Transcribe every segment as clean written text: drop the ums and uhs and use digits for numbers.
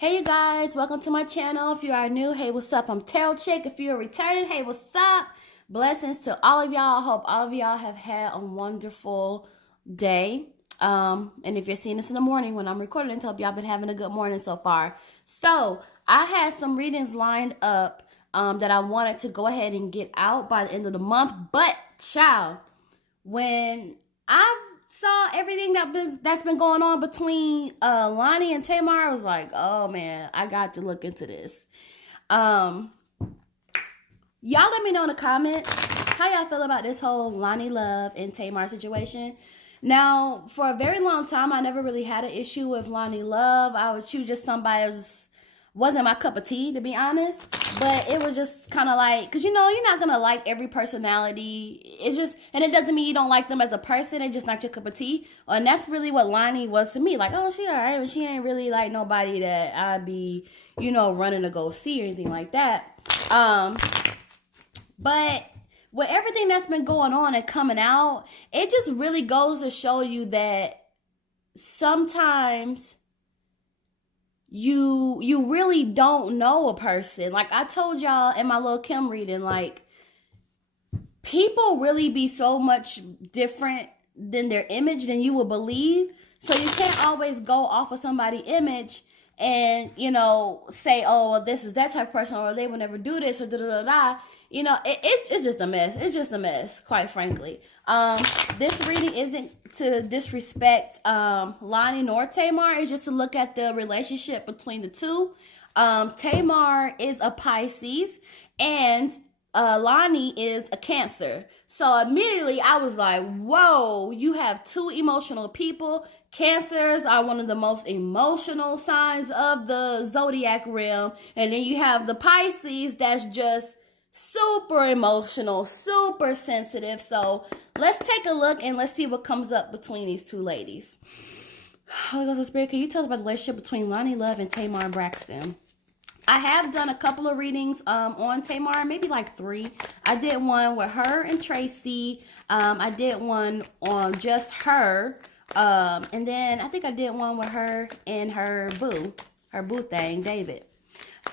Hey you guys, welcome to my channel. If you are new, hey, what's up? I'm Imtarotchick. If you're returning, hey, what's up? Blessings to all of y'all. I hope all of y'all have had a wonderful day. And if you're seeing this in the morning when I'm recording, I hope y'all been having a good morning so far. So I had some readings lined up that I wanted to go ahead and get out by the end of the month. But child, when I saw everything that's been going on between Loni and Tamar, I was like, oh man, I got to look into this. Y'all let me know in the comments how y'all feel about this whole Loni Love and Tamar situation. Now, for a very long time, I never really had an issue with Loni Love. I would choose just somebody who wasn't my cup of tea, to be honest. But it was just kind of like, because you know, you're not going to like every personality. It's just, and it doesn't mean you don't like them as a person. It's just not your cup of tea. And that's really what Loni was to me. Like, oh, she all right, but she ain't really like nobody that I'd be, you know, running to go see or anything like that. But with everything that's been going on and coming out, it just really goes to show you that sometimes you really don't know a person. Like I told y'all in my little Kim reading, like people really be so much different than their image than you would believe. So you can't always go off of somebody's image and, you know, say, oh, well, this is that type of person, or they will never do this, or da da da da. You know, it's just a mess. It's just a mess, quite frankly. This reading isn't to disrespect Loni nor Tamar. It's just to look at the relationship between the two. Tamar is a Pisces, and Loni is a Cancer. So immediately I was like, whoa, you have two emotional people. Cancers are one of the most emotional signs of the zodiac realm. And then you have the Pisces that's just super emotional, super sensitive. So let's take a look and let's see what comes up between these two ladies. Holy Ghost and Spirit, can you tell us about the relationship between Loni Love and Tamar and Braxton? I have done a couple of readings on Tamar, maybe like 3. I did one with her and Tracy. I did one on just her. And then I think I did one with her and her boo thing, David.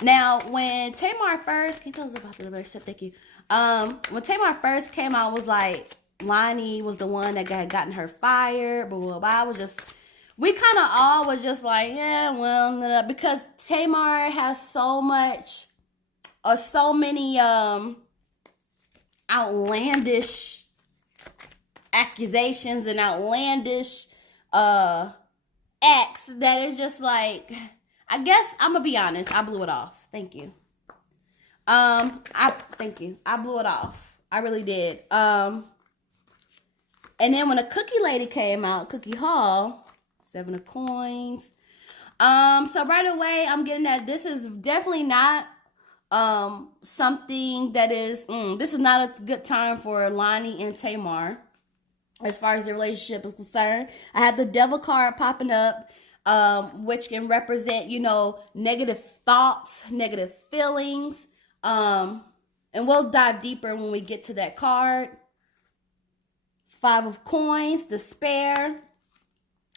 Now, when Tamar first, can you tell us about the relationship? Thank you. When Tamar first came out, was like Loni was the one that had gotten her fired, but I was just, we kind of all was just like, yeah, well, because Tamar has so much, or so many outlandish accusations and outlandish acts that is just like, I guess I'm gonna be honest, I blew it off. Thank you. Thank you. I blew it off. I really did. And then when a Cookie Lady came out, Cookie Hall, 7 of Coins. So right away I'm getting that this is definitely not something that is this is not a good time for Loni and Tamar as far as the relationship is concerned. I had the Devil card popping up, which can represent, you know, negative thoughts, negative feelings. And we'll dive deeper when we get to that card. 5 of Coins, despair.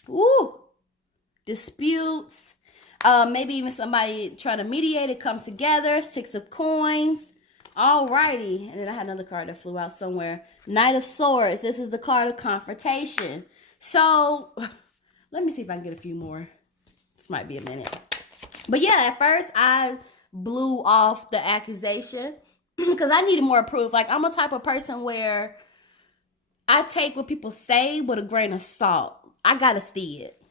Ooh, disputes. Maybe even somebody trying to mediate it, come together. 6 of Coins. Alrighty. And then I had another card that flew out somewhere. Knight of Swords. This is the card of confrontation. So let me see if I can get a few more. This might be a minute. But yeah, at first I blew off the accusation because I needed more proof. Like, I'm a type of person where I take what people say with a grain of salt. I gotta see it.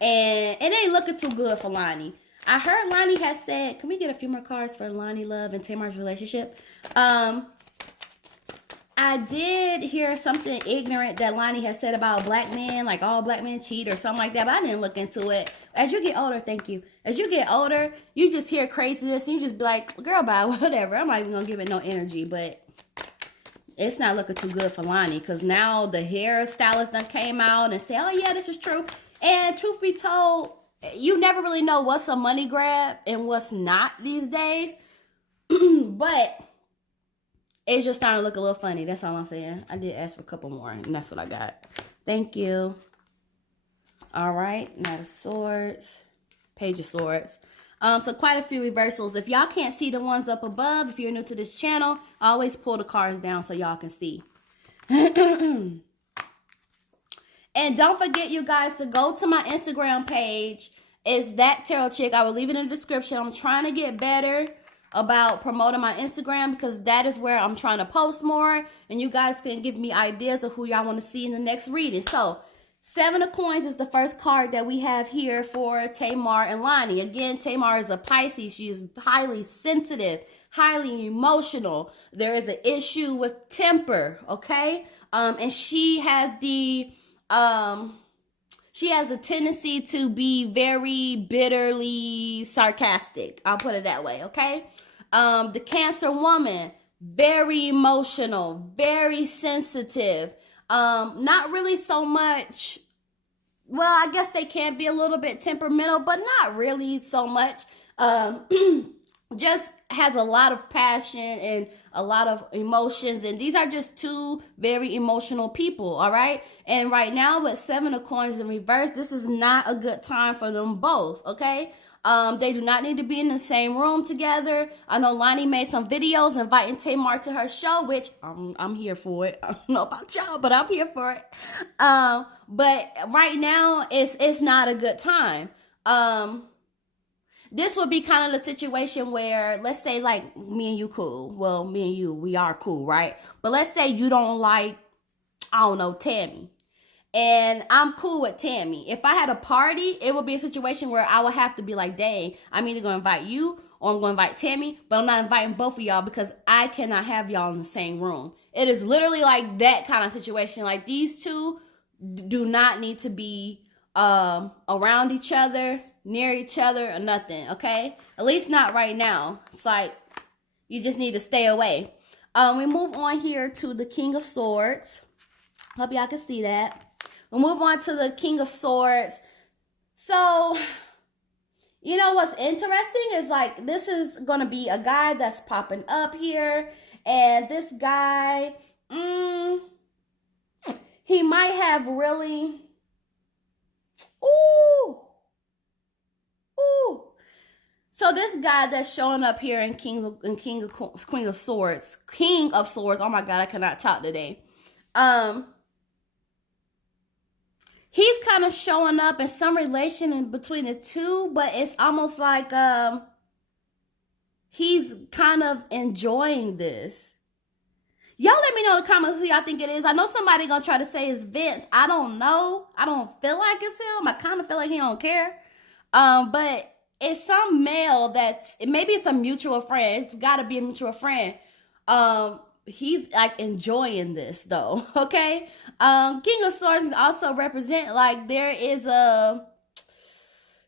And it ain't looking too good for Loni. I heard Loni has said, can we get a few more cards for Loni Love and Tamar's relationship? I did hear something ignorant that Loni has said about black men, like all black men cheat or something like that, but I didn't look into it. As you get older, thank you. As you get older, you just hear craziness and you just be like, girl, bye, whatever. I'm not even going to give it no energy, but it's not looking too good for Loni because now the hairstylist done came out and said, oh yeah, this is true. And truth be told, you never really know what's a money grab and what's not these days. But it's just starting to look a little funny. That's all I'm saying. I did ask for a couple more, and that's what I got. Thank you. All right. Knight of Swords. Page of Swords. So quite a few reversals. If y'all can't see the ones up above, if you're new to this channel, I always pull the cards down so y'all can see. And don't forget, you guys, to go to my Instagram page. It's that Tarot Chick. I will leave it in the description. I'm trying to get better about promoting my Instagram because that is where I'm trying to post more. And you guys can give me ideas of who y'all want to see in the next reading. So, Seven of Coins is the first card that we have here for Tamar and Loni. Again, Tamar is a Pisces. She is highly sensitive, highly emotional. There is an issue with temper, okay? And she has the tendency to be very bitterly sarcastic. I'll put it that way, okay? The Cancer woman, very emotional, very sensitive. Not really so much, well, I guess they can be a little bit temperamental, but not really so much. Just has a lot of passion and a lot of emotions, and these are just two very emotional people, all right? And right now with Seven of Coins in reverse, this is not a good time for them both, okay? They do not need to be in the same room together. I know Loni made some videos inviting Tamar to her show, which I'm here for it. I don't know about y'all, but I'm here for it. But right now, it's not a good time. This would be kind of the situation where, let's say, like, me and you cool. Well, me and you, we are cool, right? But let's say you don't like, I don't know, Tammy. And I'm cool with Tammy. If I had a party, it would be a situation where I would have to be like, dang, I'm either going to invite you or I'm going to invite Tammy, but I'm not inviting both of y'all because I cannot have y'all in the same room. It is literally like that kind of situation. Like, these two do not need to be around each other, near each other, or nothing, okay? At least not right now. It's like, you just need to stay away. We move on here to the King of Swords. Hope y'all can see that. We'll move on to the King of Swords. So, you know what's interesting is, like, this is going to be a guy that's popping up here. And this guy, he might have really, So this guy that's showing up here in Queen of Swords, oh my God, I cannot talk today. He's kind of showing up in some relation in between the two, but it's almost like he's kind of enjoying this. Y'all let me know in the comments who y'all think it is. I know somebody gonna try to say it's Vince. I don't know. I don't feel like it's him. I kind of feel like he don't care. But it's some male that's, maybe it's a mutual friend. It's got to be a mutual friend. He's like enjoying this though, okay? King of Swords also represent, like, there is a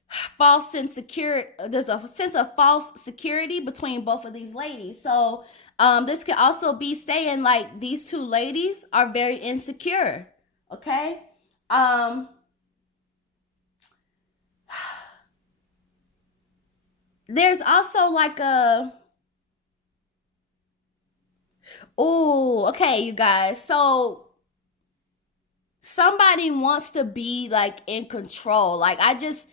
false insecurity. There's a sense of false security between both of these ladies. So this could also be saying, like, these two ladies are very insecure, okay? There's also like a, oh, okay, you guys. So somebody wants to be, like, in control. Like, I just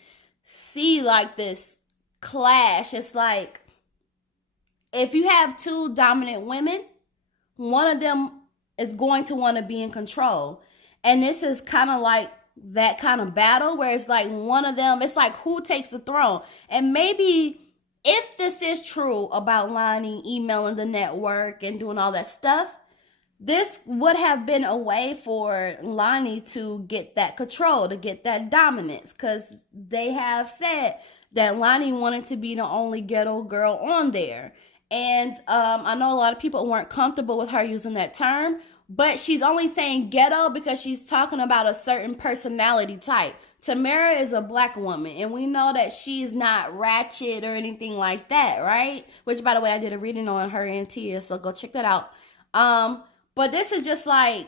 see, like, this clash. It's like, if you have two dominant women, one of them is going to want to be in control. And this is kind of like that kind of battle where it's like one of them, it's like who takes the throne. And maybe if this is true about Loni emailing the network and doing all that stuff, this would have been a way for Loni to get that control, to get that dominance, because they have said that Loni wanted to be the only ghetto girl on there. And I know a lot of people weren't comfortable with her using that term, but she's only saying ghetto because she's talking about a certain personality type. Tamara is a black woman, and we know that she's not ratchet or anything like that, right? Which, by the way, I did a reading on her and Tia, so go check that out. But this is just like,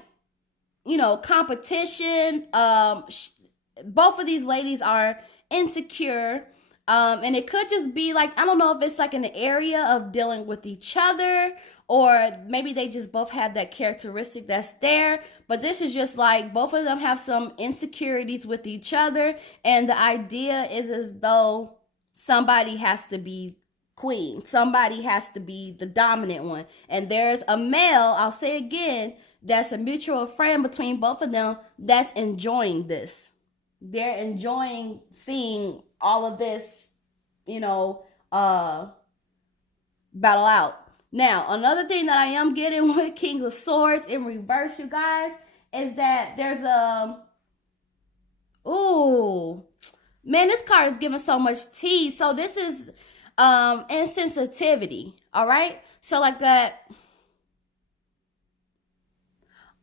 you know, competition. Both of these ladies are insecure. And it could just be like, I don't know if it's like in the area of dealing with each other, or maybe they just both have that characteristic that's there. But this is just like both of them have some insecurities with each other. And the idea is as though somebody has to be queen. Somebody has to be the dominant one. And there's a male, I'll say again, that's a mutual friend between both of them that's enjoying this. They're enjoying seeing all of this, you know, battle out. Now, another thing that I am getting with King of Swords in reverse, you guys, is that there's ooh, man, this card is giving so much tea. So this is insensitivity, all right? So like that.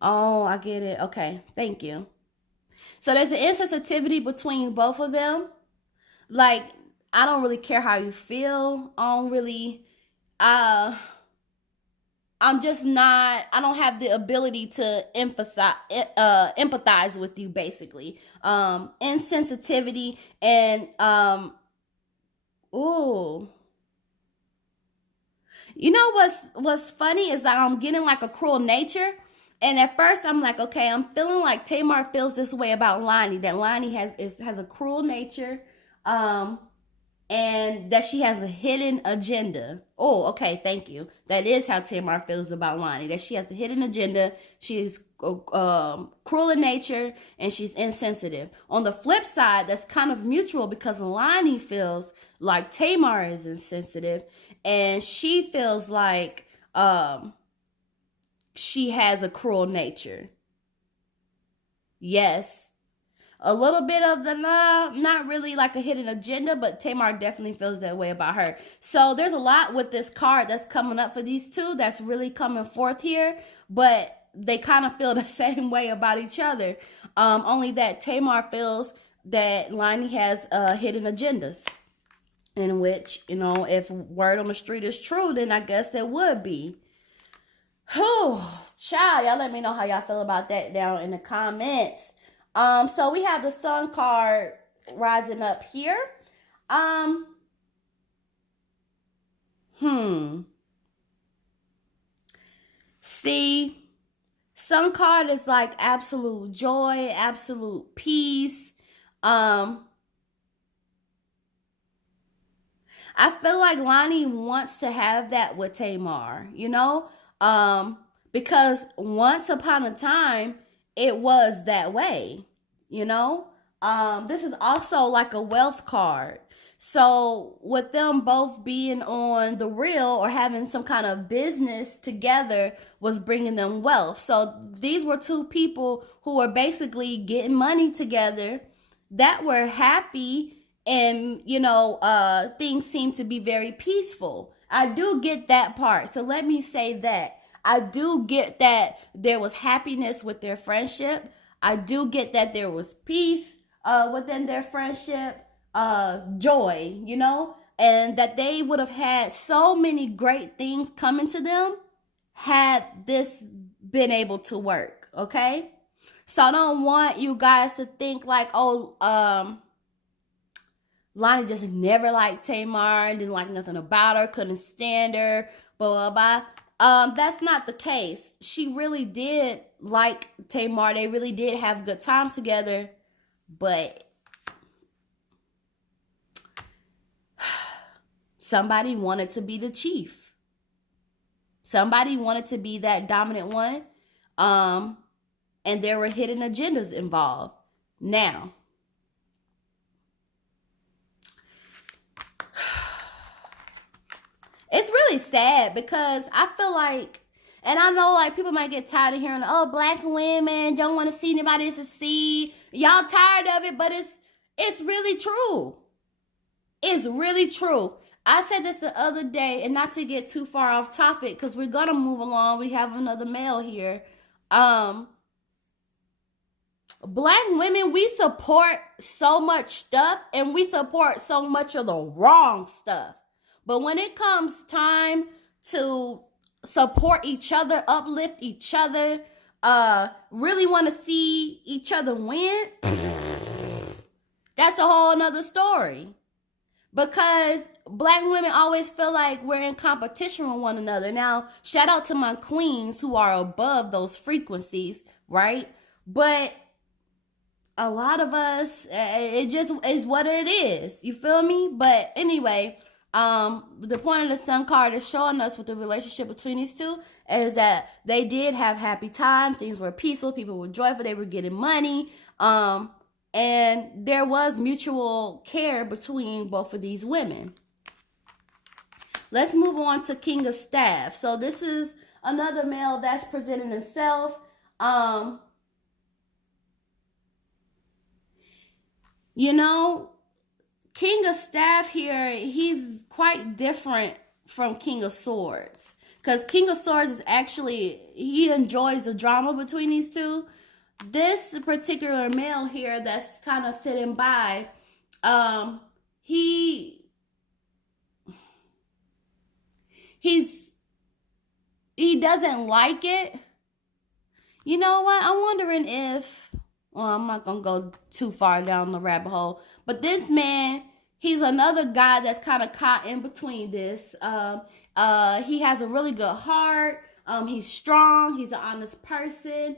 Oh, I get it. Okay, thank you. So there's an insensitivity between both of them. Like, I don't really care how you feel. I don't really, I'm just not, I don't have the ability to empathize with you, basically. Insensitivity and, ooh. You know what's funny is that I'm getting like a cruel nature. And at first I'm like, okay, I'm feeling like Tamar feels this way about Loni, that Loni has a cruel nature. And that she has a hidden agenda. Oh, okay, thank you. That is how Tamar feels about Loni, that she has a hidden agenda. She is cruel in nature, and she's insensitive. On the flip side, that's kind of mutual because Loni feels like Tamar is insensitive, and she feels like she has a cruel nature. Yes. A little bit of the not really like a hidden agenda, but Tamar definitely feels that way about her. So there's a lot with this card that's coming up for these two that's really coming forth here, but they kind of feel the same way about each other. Only that Tamar feels that Loni has hidden agendas, in which, you know, if word on the street is true, then I guess it would be. Oh, child, y'all let me know how y'all feel about that down in the comments. So we have the Sun card rising up here. See, Sun card is like absolute joy, absolute peace. I feel like Loni wants to have that with Tamar, you know? Because once upon a time, it was that way, you know? This is also like a wealth card. So with them both being on the real or having some kind of business together was bringing them wealth. So these were two people who were basically getting money together that were happy, and, you know, things seem to be very peaceful. I do get that part. So let me say that. I do get that there was happiness with their friendship. I do get that there was peace within their friendship, joy, you know, and that they would have had so many great things coming to them had this been able to work, okay? So I don't want you guys to think like, oh, Loni just never liked Tamar, didn't like nothing about her, couldn't stand her, blah, blah, blah. That's not the case. She really did like Tamar. They really did have good times together, but somebody wanted to be the chief. Somebody wanted to be that dominant one. And there were hidden agendas involved. Now, it's really sad because I feel like, and I know like people might get tired of hearing, oh, black women don't want to see anybody succeed. Y'all tired of it, but it's really true. It's really true. I said this the other day, and not to get too far off topic because we're going to move along. We have another male here. Black women, we support so much stuff, and we support so much of the wrong stuff. But when it comes time to support each other, uplift each other, really want to see each other win, that's a whole nother story. Because black women always feel like we're in competition with one another. Now, shout out to my queens who are above those frequencies, right? But a lot of us, it just is what it is. You feel me? But anyway, the point of the Sun card is showing us with the relationship between these two is that they did have happy times. Things were peaceful. People were joyful. They were getting money. And there was mutual care between both of these women. Let's move on to King of Staff. So this is another male that's presenting himself. You know, King of Staff here, he's quite different from King of Swords. Because King of Swords is actually, he enjoys the drama between these two. This particular male here that's kind of sitting by, he doesn't like it. You know what? I'm wondering if, well, I'm not going to go too far down the rabbit hole, but this man, he's another guy that's kind of caught in between this. He has a really good heart. He's strong. He's an honest person.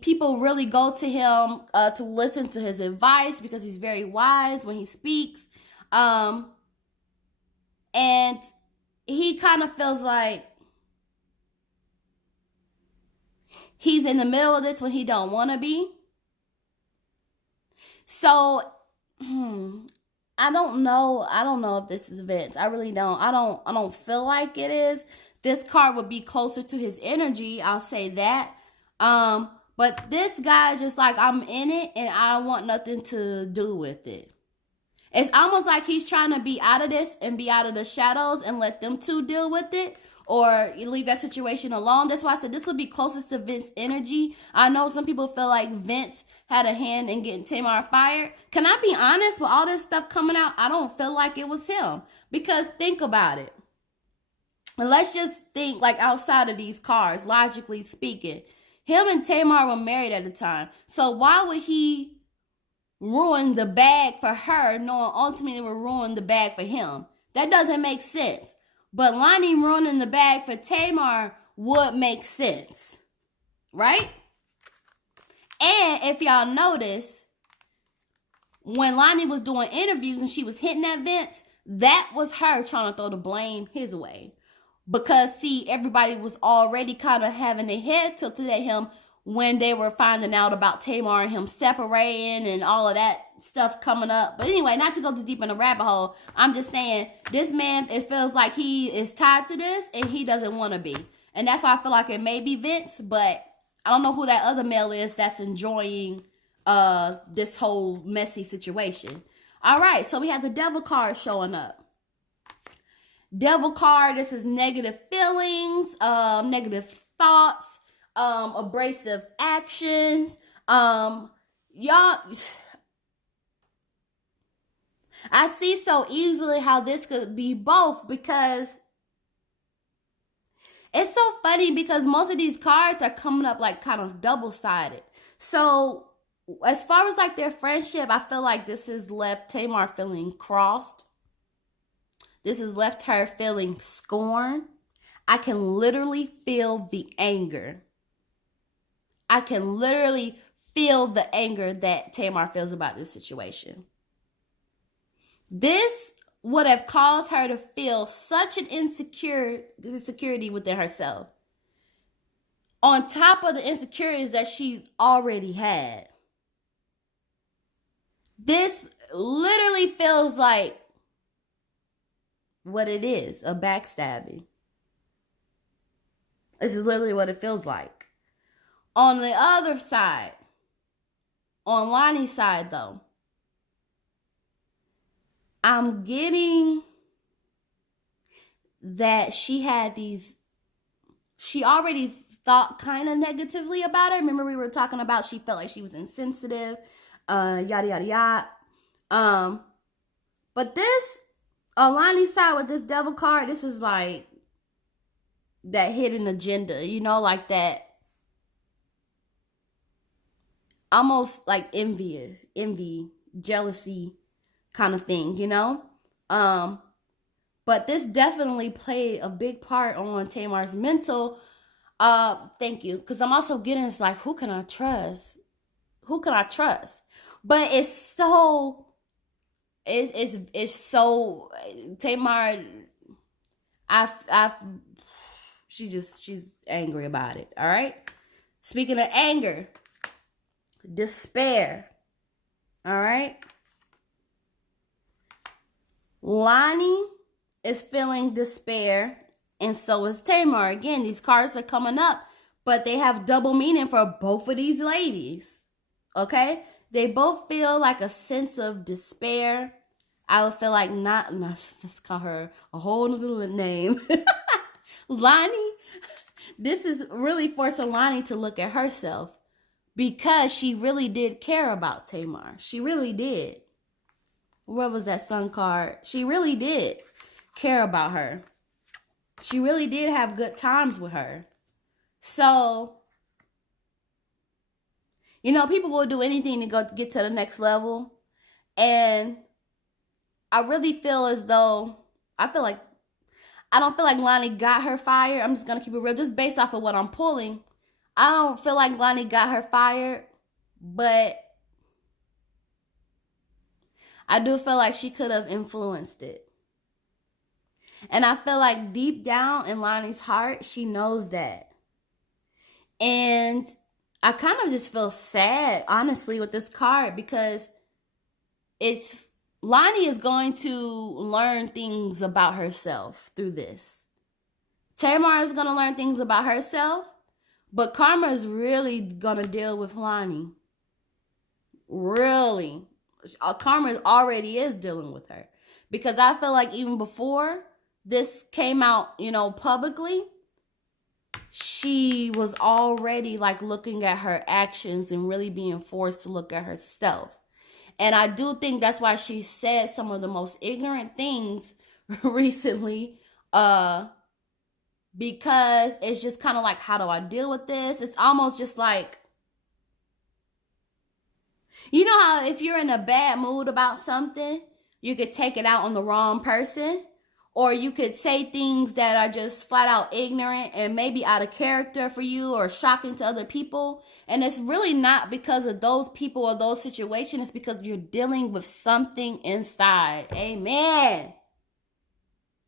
People really go to him to listen to his advice because he's very wise when he speaks. And he kind of feels like he's in the middle of this when he don't want to be. So, I don't know if this is Vince. I really don't. I don't feel like it is. This card would be closer to his energy. I'll say that. But this guy is just like, I'm in it and I don't want nothing to do with it. It's almost like he's trying to be out of this and be out of the shadows and let them two deal with it. Or you leave that situation alone. That's why I said this will be closest to Vince's energy. I know some people feel like Vince had a hand in getting Tamar fired. Can I be honest? With all this stuff coming out, I don't feel like it was him. Because think about it. And let's just think like outside of these cards, logically speaking. Him and Tamar were married at the time. So why would he ruin the bag for her, knowing ultimately it would ruin the bag for him? That doesn't make sense. But Loni ruining the bag for Tamar would make sense. Right? And if y'all notice, when Loni was doing interviews and she was hitting at Vince, that was her trying to throw the blame his way. Because, see, everybody was already kind of having their head tilted at him when they were finding out about Tamar and him separating and all of that stuff coming up. But anyway, not to go too deep in the rabbit hole, I'm just saying this man, it feels like he is tied to this and he doesn't want to be. And that's why I feel like it may be Vince, but I don't know who that other male is that's enjoying this whole messy situation. All right, so we have the Devil card showing up. Devil card, this is negative feelings, negative thoughts, abrasive actions. Y'all, I see so easily how this could be both, because it's so funny because most of these cards are coming up like kind of double-sided. So as far as like their friendship, I feel like this has left Tamar feeling crossed. This has left her feeling scorn. I can literally feel the anger. I can literally feel the anger that Tamar feels about this situation. This would have caused her to feel such an insecurity within herself. On top of the insecurities that she's already had. This literally feels like what it is, a backstabbing. This is literally what it feels like. On the other side, on Loni's side though, I'm getting that she already thought kind of negatively about her. Remember we were talking about she felt like she was insensitive, yada, yada, yada. But this, on Loni's side with this Devil card, this is like that hidden agenda, you know, like that almost like envy, jealousy kind of thing, you know? But this definitely played a big part on Tamar's mental. Thank you. Because I'm also getting, it's like, who can I trust? who can I trust? But it's so so Tamar. She's angry about it. All right. Speaking of anger, despair. All right. Loni is feeling despair, and so is Tamar. Again, these cards are coming up, but they have double meaning for both of these ladies. Okay? They both feel like a sense of despair. I would feel like let's call her a whole little name. Loni, this is really forcing Loni to look at herself because she really did care about Tamar. She really did. What was that sun card? She really did care about her. She really did have good times with her. So, people will do anything to get to the next level. And I really feel as though, I don't feel like Loni got her fired. I'm just going to keep it real. Just based off of what I'm pulling, I don't feel like Loni got her fired. But I do feel like she could have influenced it. And I feel like deep down in Loni's heart, she knows that. And I kind of just feel sad, honestly, with this card because Loni is going to learn things about herself through this. Tamar is going to learn things about herself, but Karma is really going to deal with Loni. Really. Karma already is dealing with her. Because I feel like even before this came out, publicly, she was already like looking at her actions and really being forced to look at herself. And I do think that's why she said some of the most ignorant things recently, because it's just kind of like, how do I deal with this? It's almost just like, you know how if you're in a bad mood about something, you could take it out on the wrong person, or you could say things that are just flat out ignorant and maybe out of character for you or shocking to other people. And it's really not because of those people or those situations. It's because you're dealing with something inside. Amen.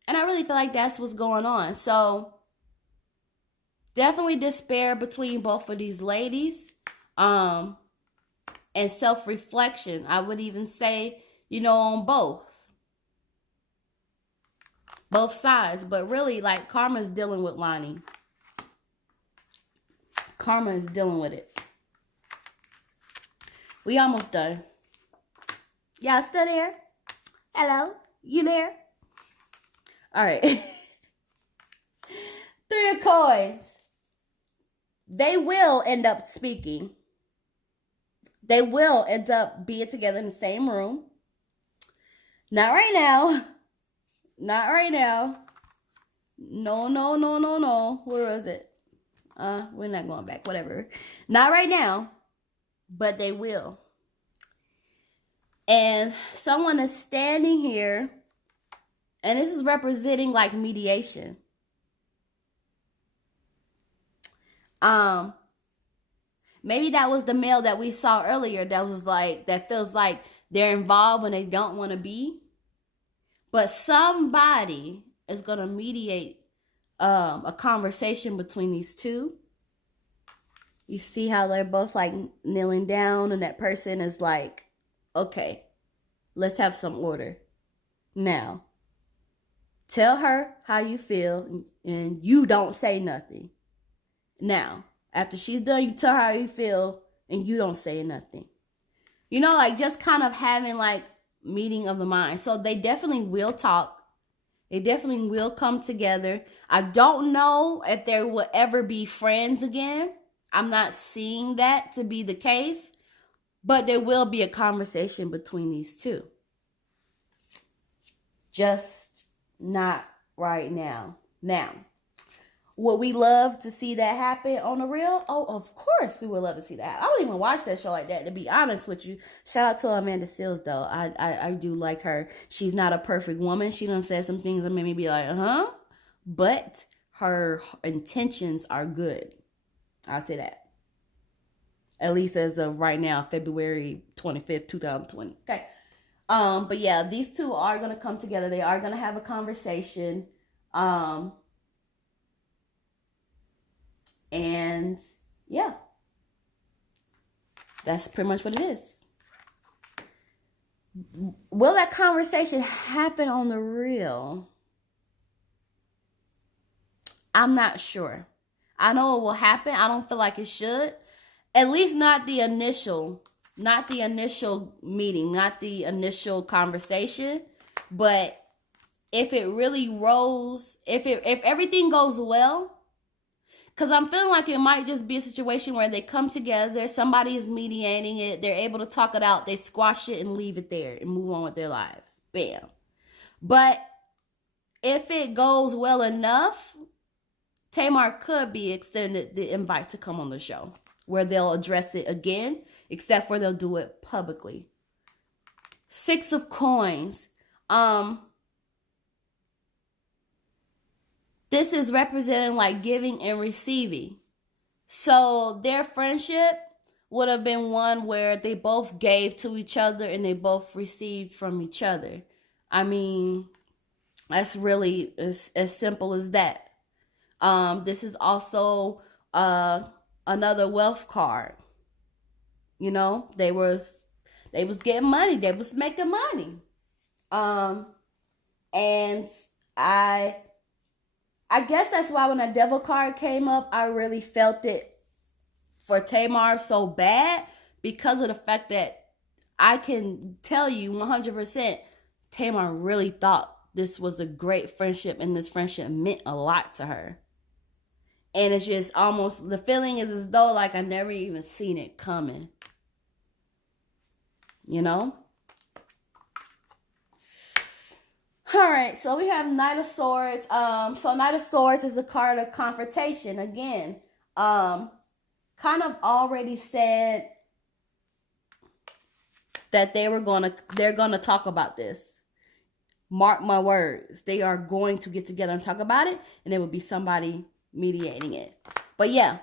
And I really feel like that's what's going on. So definitely despair between both of these ladies. And self-reflection. I would even say, on both sides. But really, like, Karma's dealing with Loni. Karma is dealing with it. We almost done. Y'all still there? Hello? You there? All right. 3 of coins. They will end up speaking. They will end up being together in the same room. Not right now. Not right now. No. Where is it? We're not going back. Whatever. Not right now. But they will. And someone is standing here. And this is representing like mediation. Maybe that was the male that we saw earlier that feels like they're involved when they don't want to be. But somebody is going to mediate a conversation between these two. You see how they're both like kneeling down and that person is like, okay, let's have some order. Now, tell her how you feel and you don't say nothing. Now, after she's done, you tell her how you feel and you don't say nothing. Like just kind of having like meeting of the mind. So they definitely will talk. They definitely will come together. I don't know if there will ever be friends again. I'm not seeing that to be the case. But there will be a conversation between these two. Just not right now. Now, would we love to see that happen on the real? Oh, of course we would love to see that. I don't even watch that show like that, to be honest with you. Shout out to Amanda Seales, though. I do like her. She's not a perfect woman. She done said some things that made me be like, but her intentions are good. I'll say that. At least as of right now, February 25th, 2020. Okay. But yeah, these two are gonna come together. They are gonna have a conversation. And yeah, that's pretty much what it is. Will that conversation happen on the real? I'm not sure. I know it will happen. I don't feel like it should. At least not the initial meeting, not the initial conversation. But if it really rolls, if everything goes well, because I'm feeling like it might just be a situation where they come together, somebody is mediating it, they're able to talk it out, they squash it and leave it there and move on with their lives. Bam. But if it goes well enough, Tamar could be extended the invite to come on the show, where they'll address it again, except for they'll do it publicly. 6 of Coins. This is representing like giving and receiving. So their friendship would have been one where they both gave to each other and they both received from each other. I mean, that's really as simple as that. This is also another wealth card. You know, they was getting money, they was making money. And I guess that's why when that devil card came up, I really felt it for Tamar so bad, because of the fact that I can tell you 100% Tamar really thought this was a great friendship and this friendship meant a lot to her. And it's just almost, the feeling is as though like I never even seen it coming. You know? All right, so we have Knight of Swords. So Knight of Swords is a card of confrontation. Again, kind of already said that they're gonna talk about this. Mark my words. They are going to get together and talk about it, and it will be somebody mediating it. But yeah,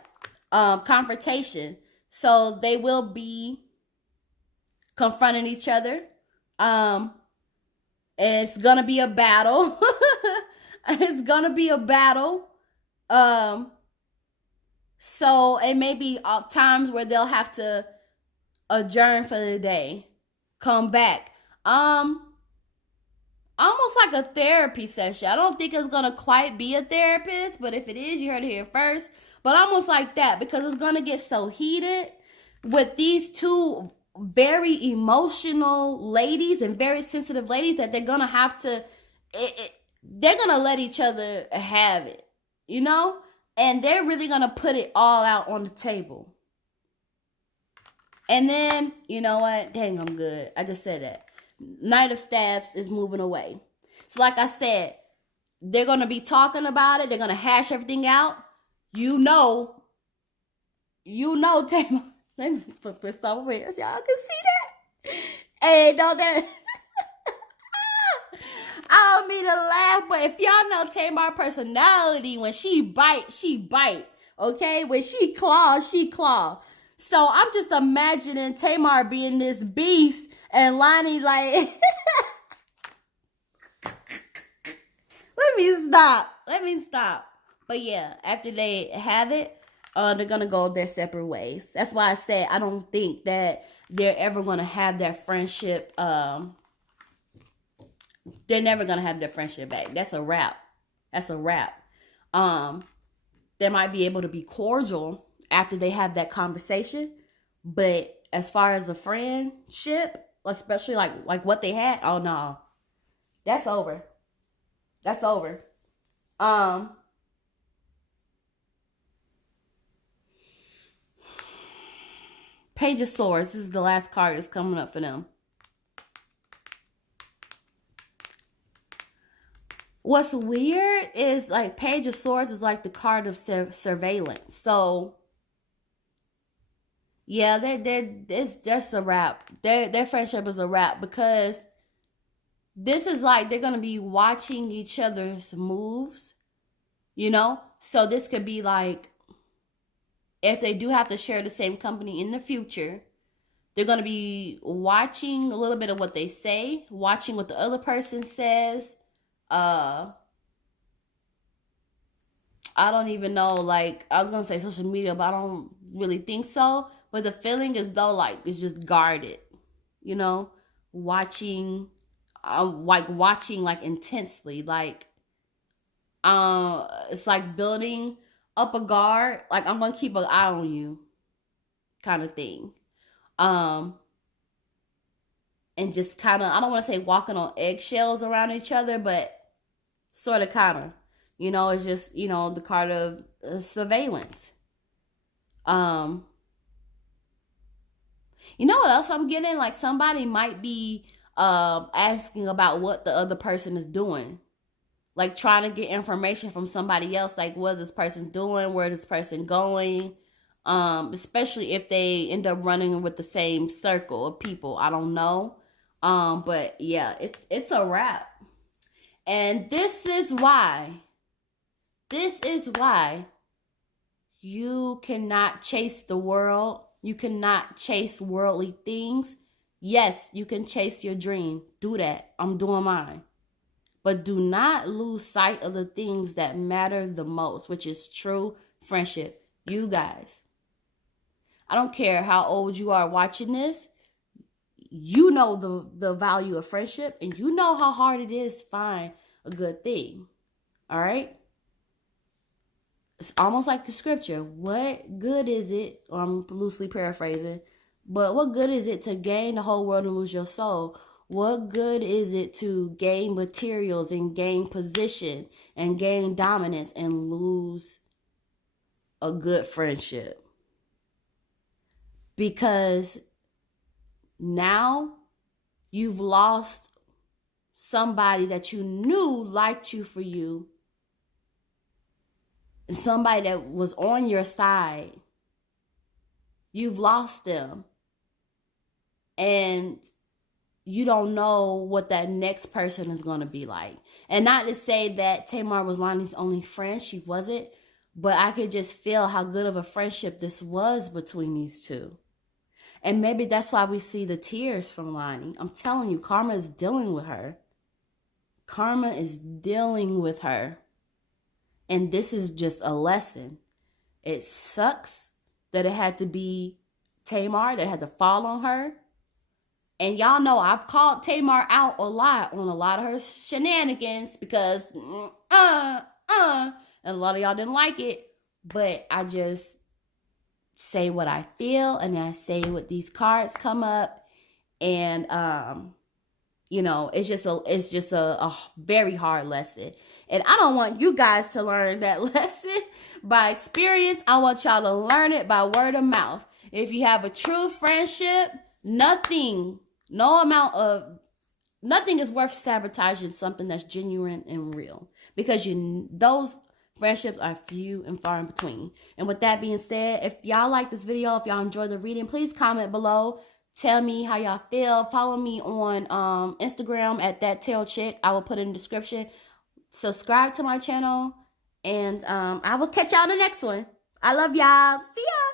confrontation. So they will be confronting each other. It's gonna be a battle. It's gonna be a battle. So it may be times where they'll have to adjourn for the day, come back. Almost like a therapy session. I don't think it's gonna quite be a therapist, but if it is, you heard it here first. But almost like that, because it's gonna get so heated with these two very emotional ladies and very sensitive ladies that they're gonna have to, they're gonna let each other have it, you know? And they're really gonna put it all out on the table. And then, you know what? Dang, I'm good. I just said that. Knight of Staffs is moving away. So like I said, they're gonna be talking about it. They're gonna hash everything out. You know, Tamar. Let me put this somewhere so y'all can see that. Hey, don't that. I don't mean to laugh, but if y'all know Tamar's personality, when she bite, okay? When she claw, she claw. So I'm just imagining Tamar being this beast and Loni like, let me stop. But yeah, after they have it, they're gonna go their separate ways. That's why I said I don't think that they're ever gonna have that friendship. They're never gonna have their friendship back. That's a wrap. They might be able to be cordial after they have that conversation, but as far as a friendship, especially like what they had, oh no, that's over. Page of Swords. This is the last card that's coming up for them. What's weird is like Page of Swords is like the card of surveillance. So yeah, that's a wrap. Their friendship is a wrap, because this is like they're gonna be watching each other's moves, you know. So this could be like if they do have to share the same company in the future, they're going to be watching a little bit of what they say, watching what the other person says. I don't even know, like, I was going to say social media, but I don't really think so. But the feeling is though, like, it's just guarded, you know, watching, watching, like, intensely, like, it's like building up a guard, like, I'm going to keep an eye on you kind of thing. And just kind of, I don't want to say walking on eggshells around each other, but sort of kind of, you know, it's just, you know, the card of surveillance. You know what else I'm getting? Like, somebody might be asking about what the other person is doing. Like, trying to get information from somebody else. Like, what's this person doing? Where is this person going? Especially if they end up running with the same circle of people. I don't know. But yeah, it's a wrap. And this is why you cannot chase the world. You cannot chase worldly things. Yes, you can chase your dream. Do that. I'm doing mine. But do not lose sight of the things that matter the most, which is true friendship. You guys, I don't care how old you are watching this. You know the value of friendship, and you know how hard it is to find a good thing. All right? It's almost like the scripture. What good is it, or I'm loosely paraphrasing, but what good is it to gain the whole world and lose your soul? What good is it to gain materials and gain position and gain dominance and lose a good friendship? Because now you've lost somebody that you knew liked you for you, and somebody that was on your side. You've lost them. And you don't know what that next person is going to be like. And not to say that Tamar was Loni's only friend. She wasn't. But I could just feel how good of a friendship this was between these two. And maybe that's why we see the tears from Loni. I'm telling you, karma is dealing with her. Karma is dealing with her. And this is just a lesson. It sucks that it had to be Tamar that had to fall on her. And y'all know I've called Tamar out a lot on a lot of her shenanigans because, and a lot of y'all didn't like it. But I just say what I feel, and I say what these cards come up. And, you know, it's just a very hard lesson. And I don't want you guys to learn that lesson by experience. I want y'all to learn it by word of mouth. If you have a true friendship, nothing is worth sabotaging something that's genuine and real, because those friendships are few and far in between. And with that being said, if y'all like this video, if y'all enjoyed the reading, please comment below. Tell me how y'all feel. Follow me on Instagram at @TailChick. I will put it in the description. Subscribe to my channel, and I will catch y'all in the next one. I love y'all. See ya.